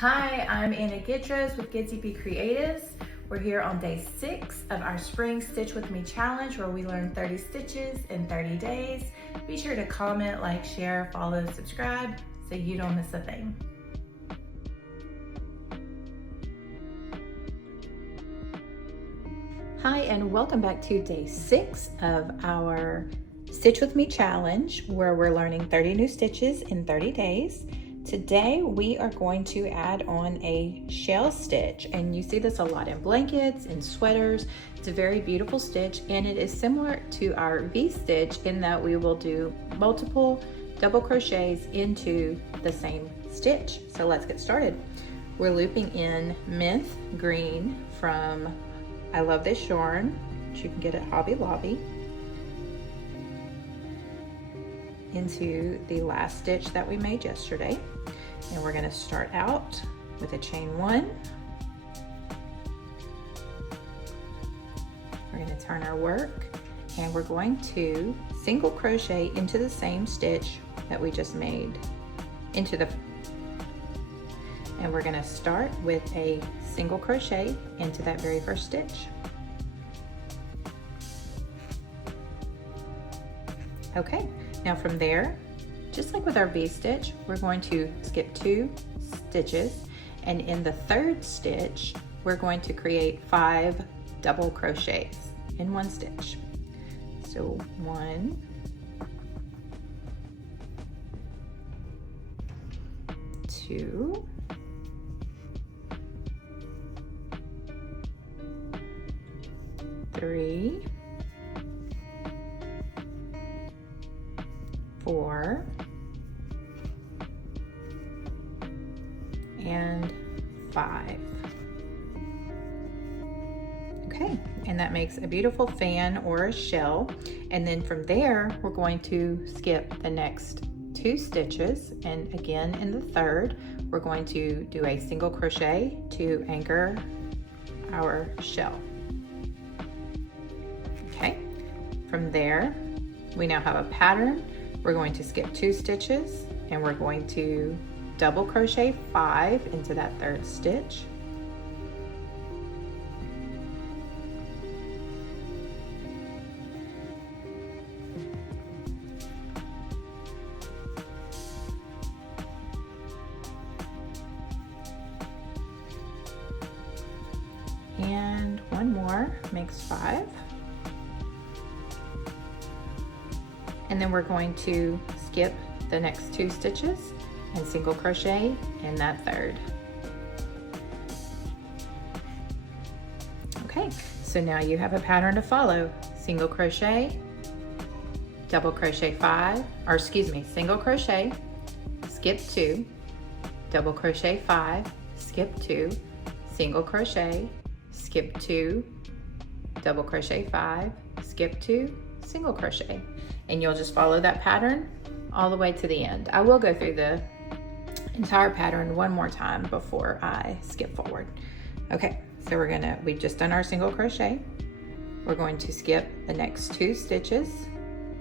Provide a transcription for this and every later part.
Hi, I'm Anna Gidros with GidzyBee Creatives. We're here on day 6 of our Spring Stitch With Me challenge where we learn 30 stitches in 30 days. Be sure to comment, like, share, follow, subscribe so you don't miss a thing. Hi, and welcome back to day 6 of our Stitch With Me challenge where we're learning 30 new stitches in 30 days. Today we are going to add on a shell stitch, and you see this a lot in blankets and sweaters. It's a very beautiful stitch, and it is similar to our V-stitch in that we will do multiple double crochets into the same stitch. So let's get started. We're looping in mint green from I Love This Yarn, which you can get at Hobby Lobby, into the last stitch that we made yesterday. And we're going to start out with a chain 1. We're going to turn our work, and we're going to single crochet into the same stitch that we just made into the, and we're going to start with a single crochet into that very first stitch. Okay, now from there, just like with our V-stitch, we're going to skip 2 stitches, and in the third stitch, we're going to create 5 double crochets in one stitch. So 1, 2, 3, 4, and 5. Okay, and that makes a beautiful fan or a shell. And then from there, we're going to skip the next 2 stitches. And again, in the third, we're going to do a single crochet to anchor our shell. Okay, from there, we now have a pattern. We're going to skip 2 stitches, and we're going to double crochet 5 into that third stitch. And one more makes 5. And then we're going to skip the next 2 stitches and single crochet in that third. Okay, so now you have a pattern to follow. Single crochet, double crochet 5, or excuse me, single crochet, skip 2, double crochet 5, skip 2, single crochet, skip 2, double crochet 5, skip 2, single crochet. And you'll just follow that pattern all the way to the end. I will go through the entire pattern one more time before I skip forward. Okay, so we've just done our single crochet. We're going to skip the next 2 stitches,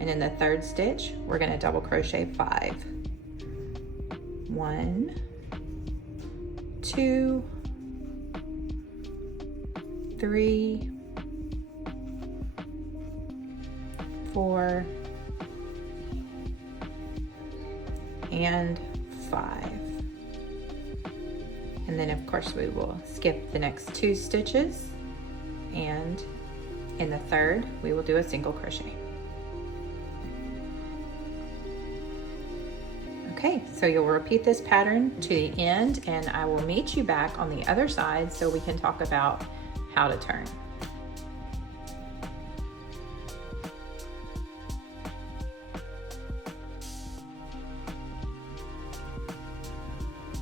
and in the third stitch, we're gonna double crochet 5. 1, 2, 3, 4, and 5. And then of course we will skip the next 2 stitches, and in the third we will do a single crochet. Okay, so you'll repeat this pattern to the end, and I will meet you back on the other side so we can talk about how to turn.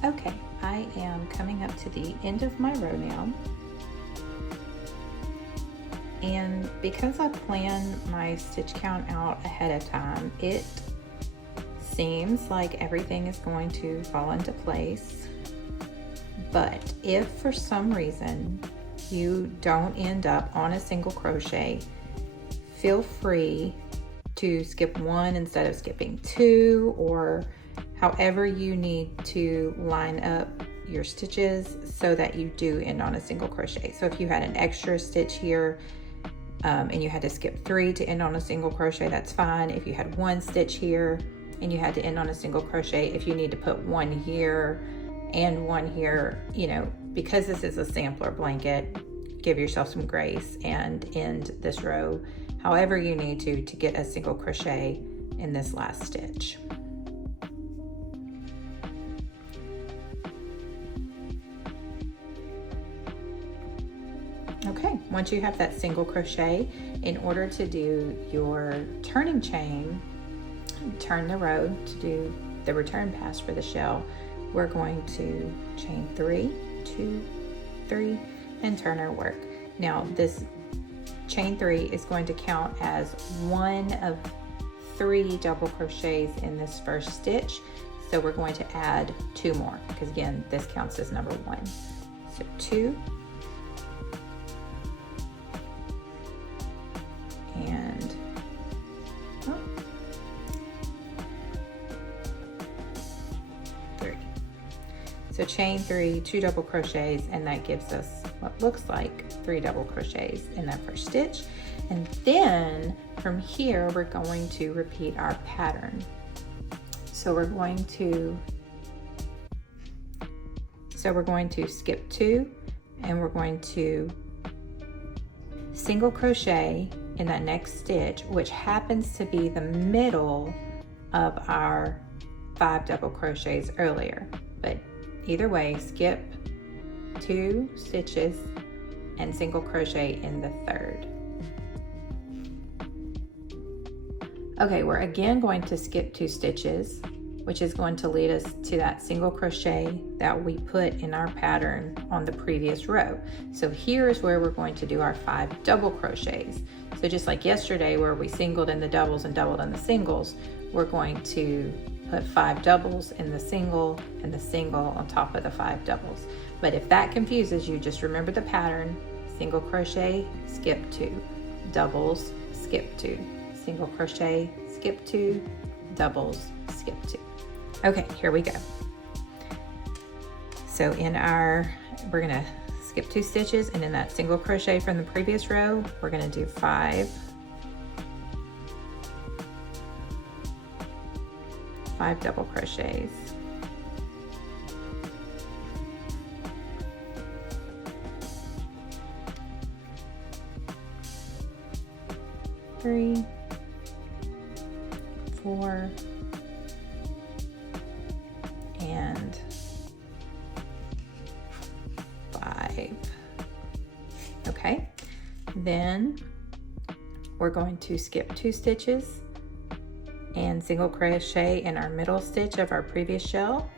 Okay, I am coming up to the end of my row now. And because I plan my stitch count out ahead of time, it seems like everything is going to fall into place. But if for some reason you don't end up on a single crochet, feel free to skip 1 instead of skipping 2, or however you need to line up your stitches so that you do end on a single crochet. So if you had an extra stitch here and you had to skip 3 to end on a single crochet, that's fine. If you had 1 stitch here and you had to end on a single crochet, if you need to put 1 here and 1 here, you know, because this is a sampler blanket, give yourself some grace and end this row however you need to get a single crochet in this last stitch. Okay, once you have that single crochet, in order to do your turning chain, turn the row to do the return pass for the shell, we're going to chain 3, 2, 3, and turn our work. Now this chain 3 is going to count as 1 of 3 double crochets in this first stitch. So we're going to add 2 more, because again, this counts as number 1. So 2, and 3. So chain 3, 2 double crochets, and that gives us what looks like 3 double crochets in that first stitch. And then from here, we're going to repeat our pattern. So we're going to skip 2, and we're going to single crochet in that next stitch, which happens to be the middle of our 5 double crochets earlier. But either way, skip 2 stitches and single crochet in the third. Okay, we're again going to skip 2 stitches, which is going to lead us to that single crochet that we put in our pattern on the previous row. So here is where we're going to do our 5 double crochets. So just like yesterday where we singled in the doubles and doubled in the singles, we're going to put 5 doubles in the single and the single on top of the 5 doubles. But if that confuses you, just remember the pattern: single crochet, skip 2, doubles, skip 2, single crochet, skip 2, doubles, skip 2. Okay, here we go. So we're gonna skip 2 stitches, and in that single crochet from the previous row, we're gonna do 5 double crochets. Three, 4, and 5. Okay, then we're going to skip 2 stitches and single crochet in our middle stitch of our previous shell.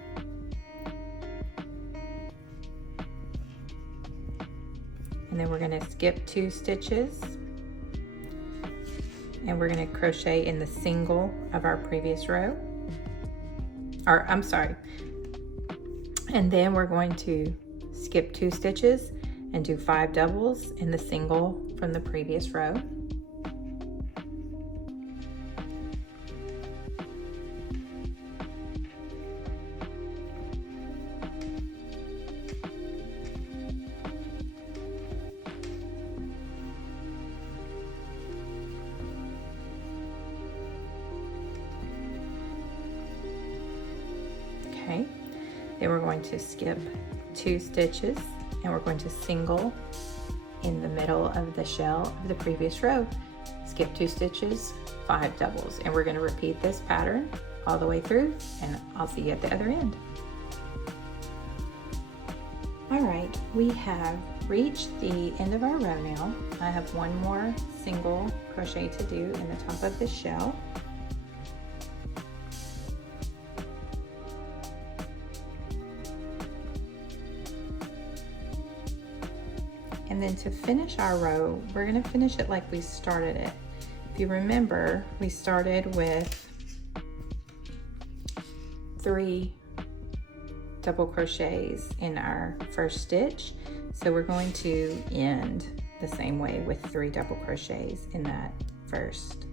And then we're going to skip 2 stitches and we're going to crochet in the single of our previous row. And then we're going to skip 2 stitches and do 5 doubles in the single from the previous row. Okay, then we're going to skip 2 stitches and we're going to single in the middle of the shell of the previous row. Skip 2 stitches, 5 doubles, and we're going to repeat this pattern all the way through, and I'll see you at the other end. All right, we have reached the end of our row now. I have 1 more single crochet to do in the top of this shell. And then to finish our row, we're going to finish it like we started it. If you remember, we started with 3 double crochets in our first stitch. So we're going to end the same way with 3 double crochets in that first,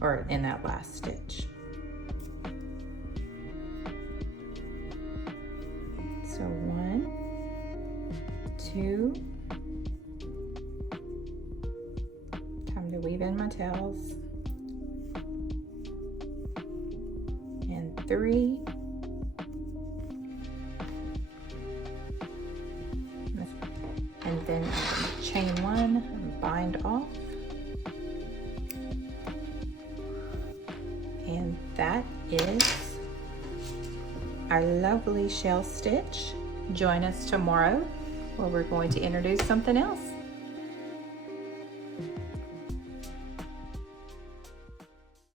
or in that last stitch. So 1, 2. Time to weave in my tails. And 3. And then chain 1 and bind off. And that is our lovely shell stitch. Join us tomorrow where we're going to introduce something else.